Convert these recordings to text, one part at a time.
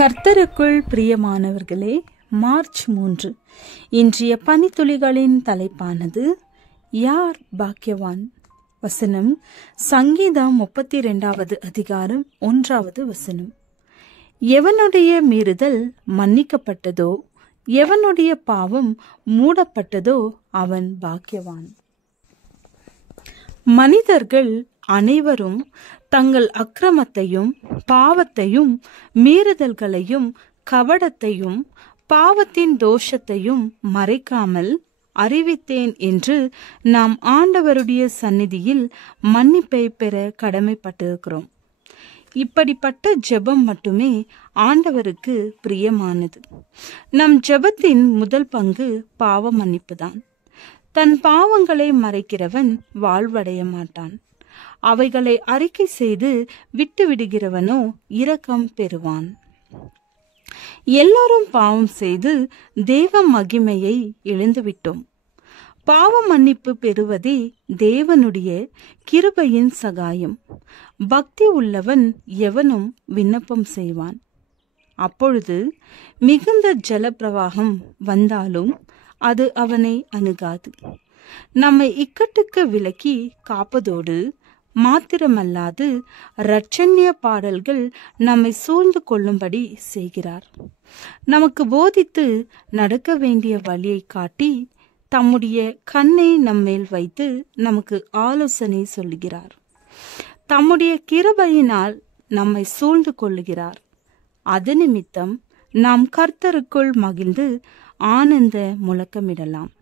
கர்த்தருக்குள் பிரியமானவர்களே, மார்ச் 3 இன்றைய பனித்துளிகளின் தலைப்பானது யார் பாக்கியவான். வசனம் சங்கீதம் 32வது அதிகாரம் 1வது வசனம். எவனுடைய மீறுதல் மன்னிக்கப்பட்டதோ, எவனுடைய பாவம் மூடப்பட்டதோ அவன் பாக்கியவான். மனிதர்கள் அனைவரும் தங்கள் அக்கிரமத்தையும் பாவத்தையும் மீறுதல்களையும் கபடத்தையும் பாவத்தின் தோஷத்தையும் மறைக்காமல் அறிவித்தேன் என்று நாம் ஆண்டவருடைய சந்நிதியில் மன்னிப்பை பெற கடமைப்பட்டிருக்கிறோம். இப்படிப்பட்ட ஜெபம் மட்டுமே ஆண்டவருக்கு பிரியமானது. நம் ஜெபத்தின் முதல் பங்கு பாவ மன்னிப்புதான். தன் பாவங்களை மறைக்கிறவன் வாழ்வடைய மாட்டான். அவைகளை அறிக்கை செய்து விட்டு விடுகிறவனோ இரக்கம் பெறுவான். எல்லோரும் பாவம் செய்து தேவ மகிமையை இழந்துவிட்டோம். பாவ மன்னிப்பு பெறுவதே தேவனுடைய கிருபையின் சகாயம். பக்தி உள்ளவன் எவனும் விண்ணப்பம் செய்வான். அப்பொழுது மிகுந்த ஜலப்பிரவாகம் வந்தாலும் அது அவனை அணுகாது. நம்மை இக்கட்டுக்கு விலக்கி காப்பதோடு மாத்திரமல்லாது இரட்சண்ய பாடல்கள் நம்மை சூழ்ந்து கொள்ளும்படி செய்கிறார். நமக்கு போதித்து நடக்க வேண்டிய வழியை காட்டி தம்முடைய கண்ணை நம்மேல் வைத்து நமக்கு ஆலோசனை சொல்லுகிறார். தம்முடைய கிருபையினால் நம்மை சூழ்ந்து கொள்ளுகிறார். அது நிமித்தம் நாம் கர்த்தருக்குள் மகிழ்ந்து ஆனந்த முழக்கமிடலாம்.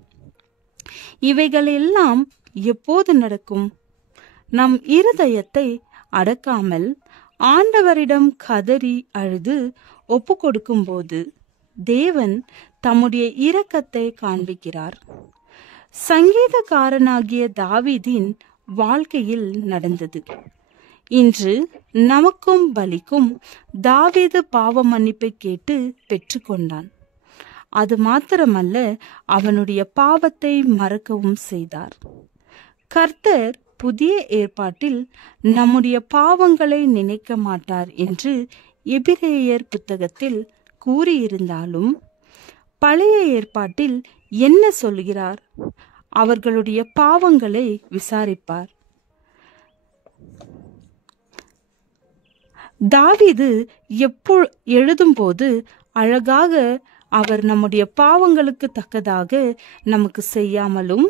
இவைகளெல்லாம் எப்போது நடக்கும்? நம் இருதயத்தை அடக்காமல் ஆண்டவரிடம் கதறி அழுது ஒப்பு கொடுக்கும் போது தேவன் தம்முடைய இரக்கத்தை காண்பிக்கிறார். சங்கீதக்காரனாகிய தாவீதின் வாழ்க்கையில் நடந்தது. இன்று நமக்கும் பலிக்கும் தாவீது பாவ மன்னிப்பை கேட்டு பெற்றுக்கொண்டான். அது மாத்திரமல்ல, அவனுடைய பாவத்தை மறக்கவும் செய்தார். கர்த்தர் புதிய ஏற்பாட்டில் நம்முடைய பாவங்களை நினைக்க மாட்டார் என்று எபிரேயர் புத்தகத்தில் கூறியிருந்தாலும் பழைய ஏற்பாட்டில் என்ன சொல்கிறார்? அவர்களுடைய பாவங்களை விசாரிப்பார். தாவீது எழுதும்போது அழகாக அவர் நம்முடைய பாவங்களுக்கு தக்கதாக நமக்கு செய்யாமலும்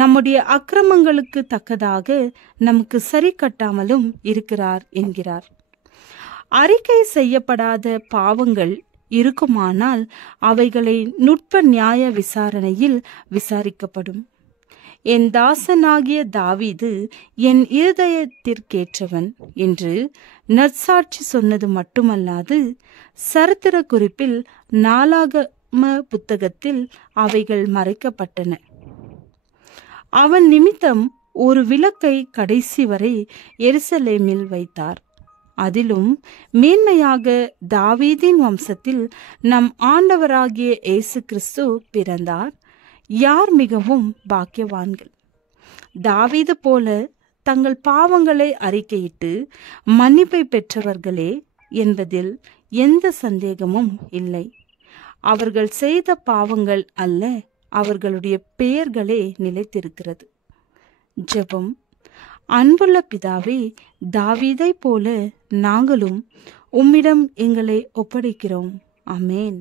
நம்முடைய அக்கிரமங்களுக்கு தக்கதாக நமக்கு சரி கட்டாமலும் இருக்கிறார் என்கிறார். அறிக்கை செய்யப்படாத பாவங்கள் இருக்குமானால் அவைகளை நுட்ப நியாய விசாரணையில் விசாரிக்கப்படும். என் தாசனாகிய தாவீது என் இருதயத்திற்கேற்றவன் என்று நற்சாட்சி சொன்னது மட்டுமல்லாது சரித்திர குறிப்பில் நாளாகம புத்தகத்தில் அவைகள் மறைக்கப்பட்டன. அவன் நிமித்தம் ஒரு விளக்கை கடைசி வரை எருசலேமில் வைத்தார். அதிலும் மேன்மையாக தாவீதின் வம்சத்தில் நம் ஆண்டவராகிய இயேசு கிறிஸ்து பிறந்தார். யார் மிகவும் பாக்கியவான்கள்? தாவீது போல தங்கள் பாவங்களை அறிக்கையிட்டு மன்னிப்பை பெற்றவர்களே என்பதில் எந்த சந்தேகமும் இல்லை. அவர்கள் செய்த பாவங்கள் அல்ல, அவர்களுடைய பெயர்களே நிலைத்திருக்கிறது. ஜெபம். அன்புள்ள பிதாவே, தாவீதை போல நாங்களும் உம்மிடம் எங்களை ஒப்படைக்கிறோம். ஆமென்.